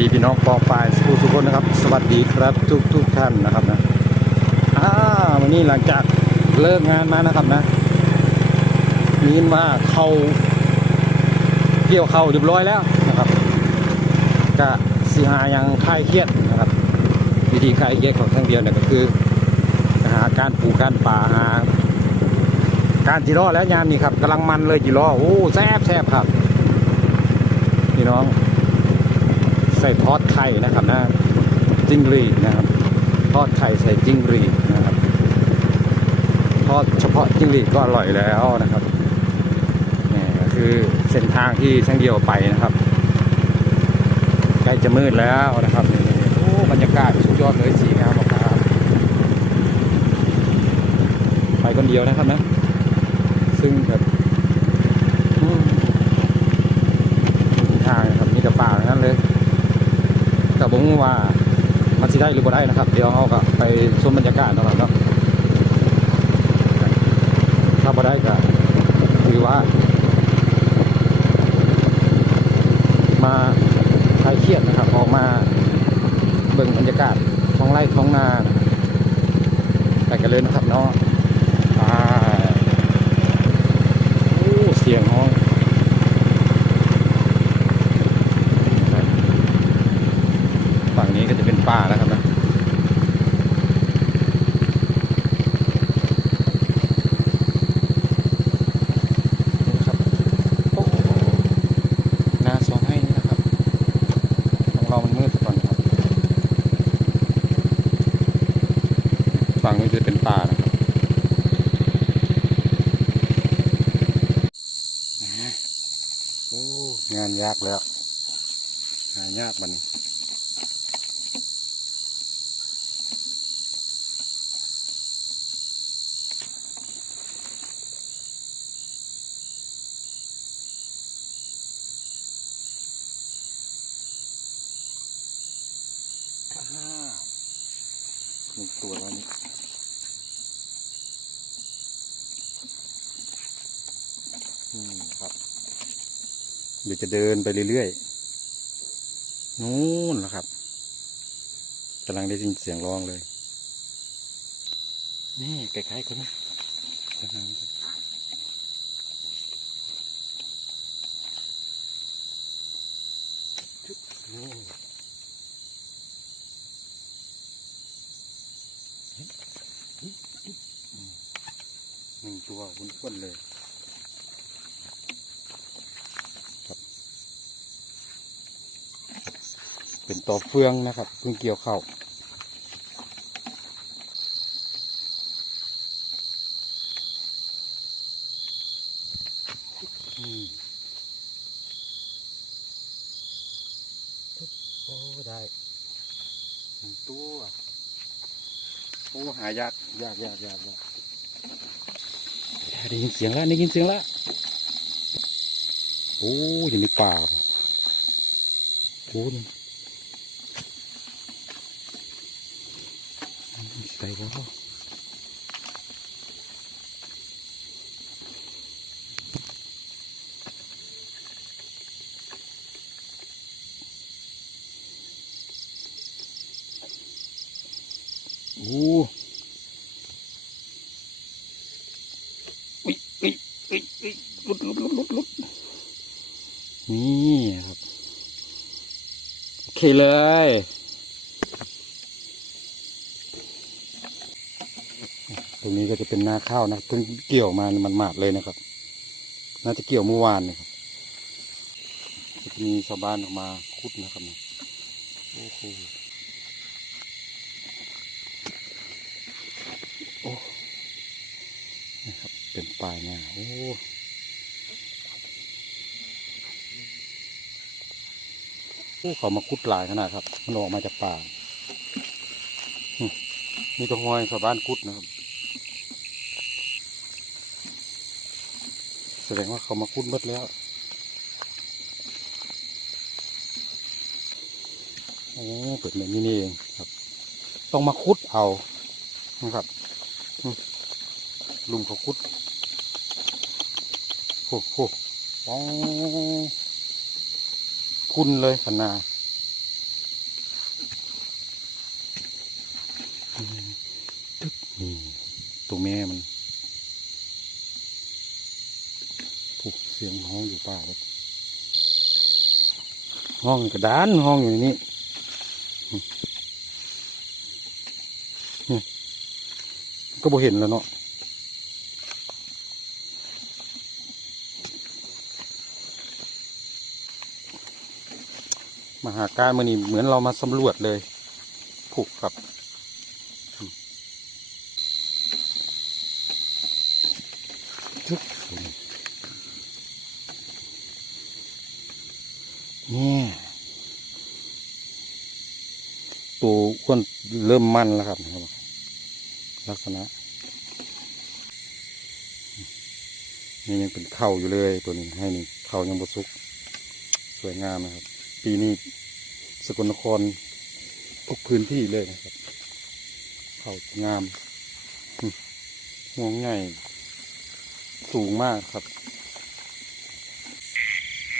ดีพี่น้องปองปายทุกทุกคนนะครับ สวัสดีครับทุกทุกท่านนะครับนะอ่าวันนี้หลังจากเลิกงานมานะครับนะมีนว่าเขาเกี่ยวเขาเรียบร้อยแล้วนะครับก็สิหายังคลายเครียดนะครับ วิธีคลายเครียดของทั้งเดียวเนี่ยก็คือหาการปลูกการป่าหาการจีรอแล้วยามนี้ครับกำลังมันเลยจีรอโอ้แซ่บแซ่บครับพี่น้อง ใส่ทอดไข่นะครับนะจิ้งรีดนะครับ ทอดไข่ใส่จิ้งรีดนะครับ ทอดเฉพาะจิ้งรีดก็อร่อยแล้วนะครับนี่ก็คือเส้นทางที่ช่างเดียวไปนะครับ ใกล้จะมืดแล้วนะครับนี่โอ้บรรยากาศสุดยอดเลยสีงามมากครับไปคนเดียวนะครับนะ ซึ่งแบบอืมทางนะครับมีแต่ป่าทั้งนั้นเลย แต่ผม ว่ามันสิได้หรือบ่ได้นะครับ เดี๋ยวเอาก็ไปชมบรรยากาศนะครับเนาะถ้าบ่ได้ก็ถือว่า มาคลายเครียดนะครับ ออกมาเบิ่งบรรยากาศท้องไร่ท้องนาไปกันเลยนะครับเนาะไปโอ้เสียงห้อง ฝั่งนี้ก็จะเป็นป่าแล้วครับนะนี่นะครับโอ้นาสองให้นี่นะครับของเรามันมืดก่อนครับ ฝั่งนี้จะเป็นป่านะครับนะโอ้ งานยากแล้ว งานยากมันนี่ อ่าหนึ่งตัวแล้วนี่อืมครับเดี๋ยว จะเดินไปเรื่อยๆ นู่นนะครับกำลังได้ยินเสียงร้องเลย นี่ใกล้ๆคนนะหนึ่งตัวอ้นๆเลยครับ เป็น ต่อเฟืองนะครับเพิ่งเกี่ยวเข้าอืมโอ้ได้หนึ่งตัวโอ้หายากยากยากยากยากได้ยินเสียงแล้วได้ยินเสียงแล้วโอ้ยอยู่ในป่าโอ้ ใส่บ่โอ้อุ้ยอุ้ยอุ้ยอุ้ยลุดลุดลุดลุดลุดนี่ครับ โอเคเลย ตรงนี้ก็ จะเป็นนาข้าวนะเพิ่งเกี่ยวมามันหมาดเลยนะครับ น่าจะเกี่ยวเมื่อวานนะครับจะมีชาวบ้านออกมาคุดนะครับโอ้โหโอ้นะครับเป็นปลายนาโอ้โอ้เขามาคุดหลายขนาดครับ มันออกมาจากป่ามีตัวหอยชาวบ้านคุดนะครับ แสดงว่าเขามาคุ้นเบิดแล้วโอ้เปิดแบบนี่เองครับ ต้องมาคุดเอานะครับลุงเขาคุดโอ้โหคุณเลยขนาดนี่ตัวแม่มัน สียงห้องอยู่ป่าครับห้องกระดานห้องอยู่นี่เนี่ยก็บ่เห็นแล้วเนาะมาหาการมันนี่เหมือนเรามาสำรวจเลยผูกกับจึ๊บนี่ตัวอ้วน เริ่มมั่นแล้วครับ ลักษณะ นี่ยังเป็นเข่าอยู่เลยตัวนี้ให้นี่เข่ายังบสุก สวยงามนะครับ ปีนี้สกลนครทุกพื้นที่เลยนะครับ เขางามห่วงใหญ่สูงมากครับ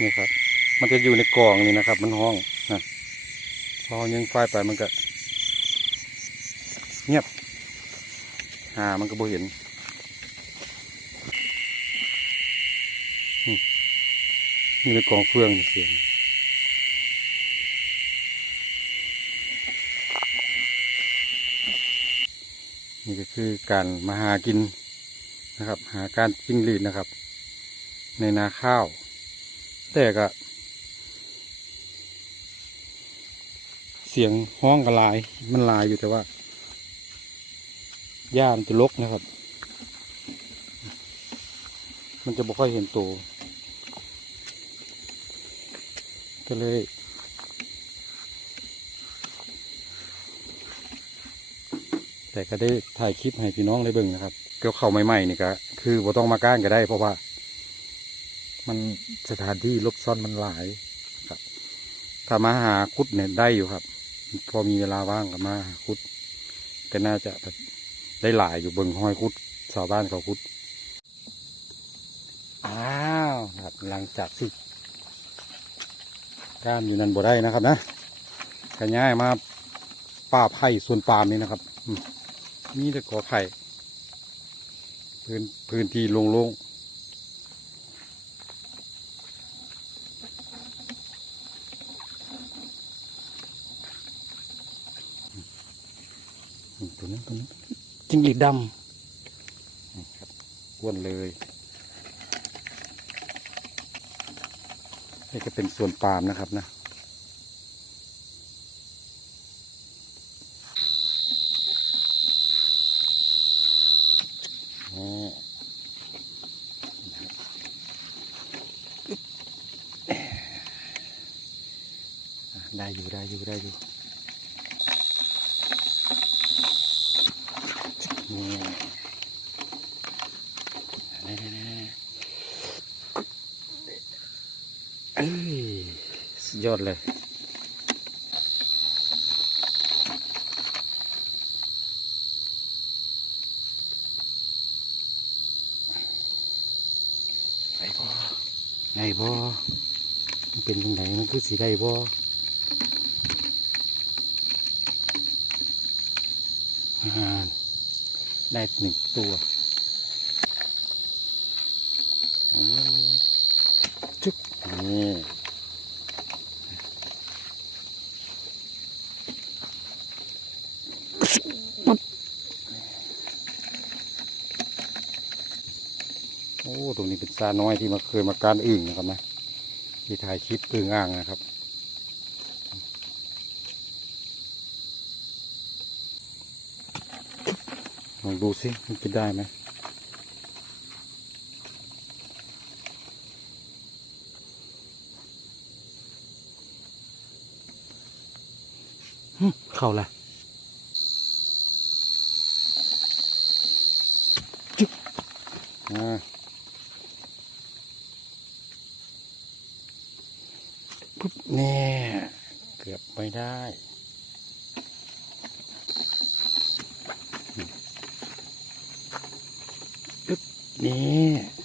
นี่ครับ มันจะอยู่ในกล่องนี่นะครับ มันห้องนะพอยิงไฟไปมันก็ เงียบ หามันก็บ่เห็นมนี่ในกองเฟืองเสียงนี่ก็คือการมาหากินนะครับ หาการจิ้งหรีดนะครับ ในนาข้าว แต่ก็ เสียงห้องกระลายมันลายอยู่แต่ว่า หญ้ามันจะลกนะครับ มันจะบ่ค่อยเห็นตัวก็เลย แต่ก็ได้ถ่ายคลิปให้พี่น้องได้เบิ่งนะครับ เกี่ยวเข่าใหม่ๆนี่ก็คือบ่ต้องมาก้านก็ได้เพราะว่า มันสถานที่ลบซ่อนมันหลายครับถ้ามาหาคุดเนี่ยได้อยู่ครับ พอมีเวลาว่างก็มาหาคุดก็น่าจะแบบ ได้หลายอยู่เบิงห้อยคุดชาวบ้านเขาคุด อ้าวครับหลังจากที่ก้านอยู่นั่นบ่ได้นะครับนะขย้ายมาป่าไผ่ส่วนปาล์มนี่นะครับมีแต่กอไผ่พื้นพื้นที่โล่งๆตัวนั้นตัวนั้น จิ้งหรีดดำครับอ้วนเลยนี่ก็เป็นส่วนปาล์มนะครับนะอ๋ออะได้อยู่ได้อยู่ได้อยู่ นี่นี่นี่นี่เอ้ยสุดยอดเลยไงบ่ไงบ่มันเป็นยังไงมันคือสีได้บ่อ่า ได้หนึ่งตัวจุ๊บนี่โอ้ ตรงนี้เป็นซาน้อยที่มาเคยมาการอึ่งนะครับนะ ที่ถ่ายคลิปอึ่งอ่างนะครับ ลองดูสิมันกินได้ไหมหึเข้าละจึ๊กอ่าปุ๊บเนี่ยเกือบไม่ได้ นี่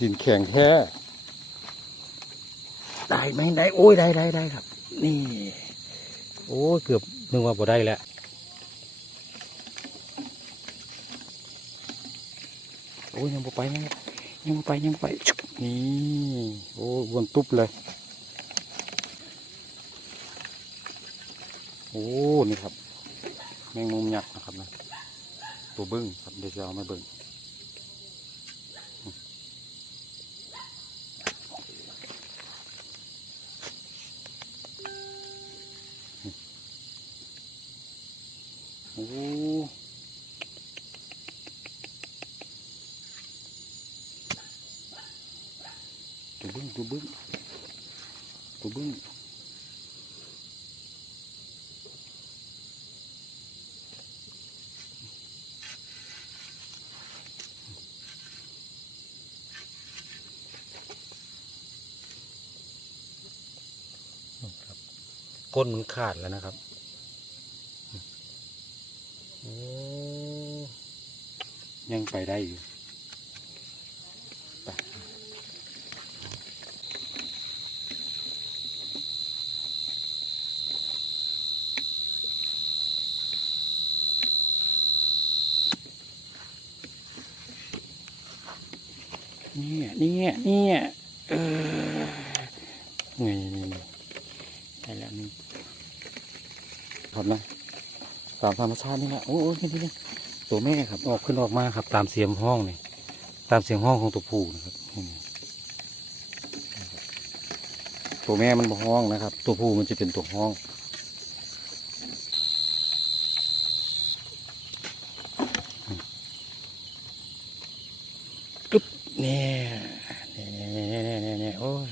ดินแข็งแท้ได้ไหมได้โอ้ยได้ได้ได้ครับ นี่ โอ้ยเกือบนึกว่าบ่ได้แล้วโอ้ยยังบ่ไปยังบ่ยังบ่ไปยังบ่ไปชุบนี่โอ้ยวนตุ๊บเลยโอ้นี่ครับ แมงมุมยักษ์นะครับนะตัวบึ้งครับเดี๋ยวจะเอามาเบิ่งโอ้ ตัวบึ้งตัวบึ้งตัวบึ้งครับก้นมันขาดแล้วนะครับโอ้ยังไปได้อยู่เนี่ยเนี่ยเนี่ยเออนี่นี่นี่ ได้แล้วนี่ถอดนะตามธรรมชาตินี่แหละโอ้โอ้นี่นี่ตัวแม่ครับ ออกขึ้นออกมาครับ ตามเสียงห้องนี่ตามเสียงห้องของตัวผู้นะครับตัวแม่มันบ่ห้องนะครับ ตัวผู้มันจะเป็นตัวห้อง เนี่ยเนี่ยเนี่ยเนี่ยเนี่ยเนี่ยโอ้ย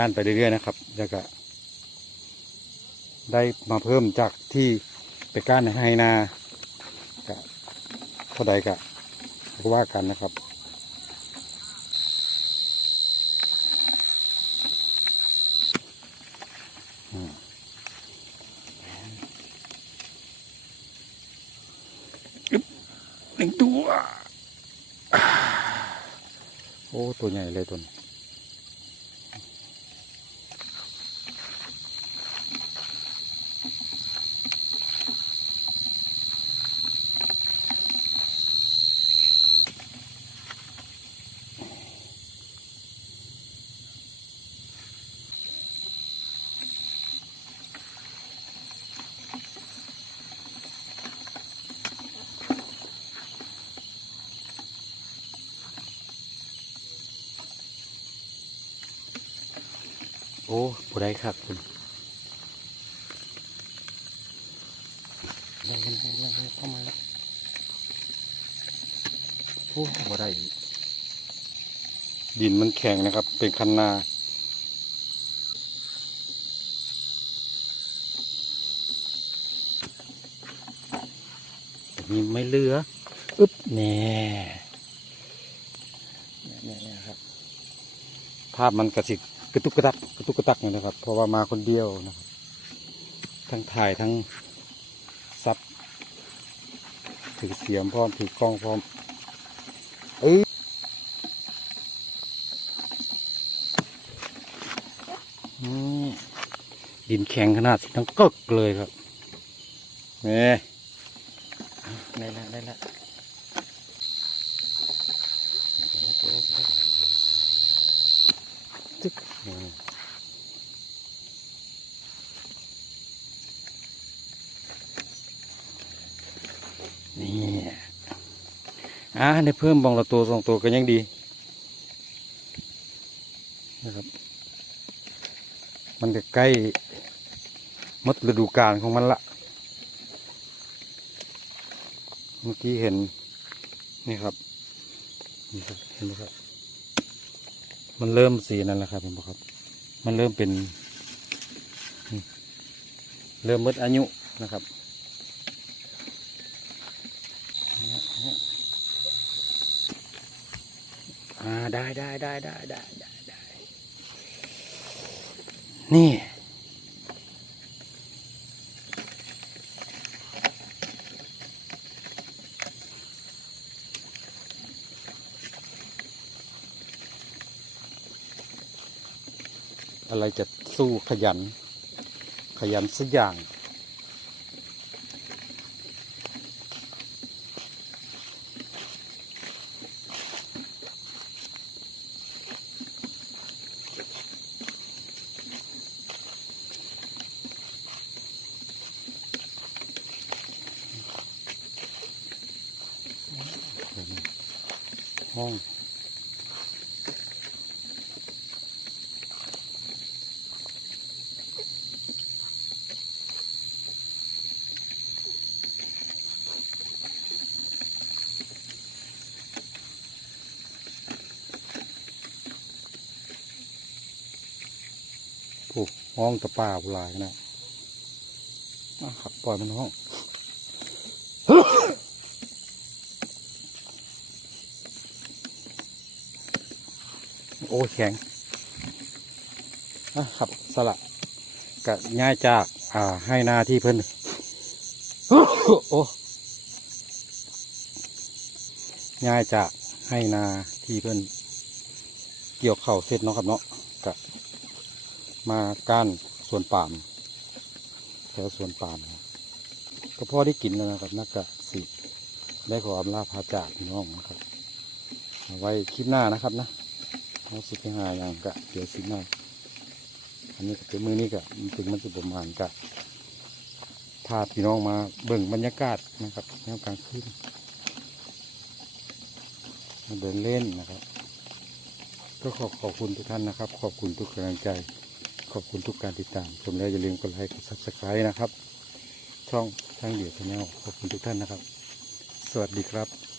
การไปเรื่อยๆนะครับแล้วก็ได้มาเพิ่มจากที่ไปก้านในไฮนากะเท่าใดกะก็ว่ากันนะครับอืมหนึ่งตัวอ่าโอ้ ตัวใหญ่เลยตัวนี้ โอ้ผู้ได้ครับคุณได้กันได้ได้ได้เข้ามาแล้วโอ้บ่ได้ดินมันแข็งนะครับ เป็นคันนาแต่นี่ไม่เหลืออึ๊บแน่เนี่ยเนี่ยครับ ภาพมันกระสิกกระตุกกระตัก ระตุกกระตักเนี่ยนะครับ เพราะว่ามาคนเดียวนะครับ ทั้งถ่ายทั้งซับถือเสียมพร้อมถือกล้องพร้อมเอ้ยนี่ดินแข็งขนาดสิทั้งกึกเลยครับนี่ได้แล้วได้แล้วจึ๊กนี่นี่ อ่าได้เพิ่มบองละตัวสองตัวก็ยังดีนะครับ มันจะใกล้มดฤดูกาลของมันละ เมื่อกี้เห็นนี่ครับนี่ครับเห็นไหมครับ มันเริ่มสีนั่นแหละครับเห็นไหมครับ มันเริ่มเป็น เริ่มมดอายุนะครับ อ่าได้ได้ได้ได้ได้ได้ได้ นี่ อะไรจะสู้ขยัน ขยันสักอย่าง ห้องโอ้ห้องตะป่าโบราณนะอะครับปล่อยมันห้อง โอ้แข็งอะครับสละกะง่ายจากอ่าให้หน้าที่เพิ่นโอ้ง่ายจากให้หนาที่เพิ่นเกี่ยวเข่าเสร็จเนาะครับเนาะกะมาก้านสวนปามแถวสวนปามครับก็พอได้กินแล้วนะครับนักกะสิได้ขออำลาพาจากน้องนะครับ ไว้คลิปหน้านะครับนะ เอาสิไปหาอย่างกะเดี๋ยวสิหน้าอันนี้เป็นมือนี้กะถึงมันจะประมาณกะพาพี่น้องมาเบิ่งบรรยากาศนะครับแนวกลางคืนมาเดินเล่นนะครับ ก็ขอบขอบคุณทุกท่านนะครับ ขอบคุณทุกกำลังใจ ขอบคุณทุกการติดตามชมแล้วอย่าลืมกดไลค์กดซับสไครต์นะครับ ช่องช่างเดี่ยวชาแนลขอบคุณทุกท่านนะครับ สวัสดีครับ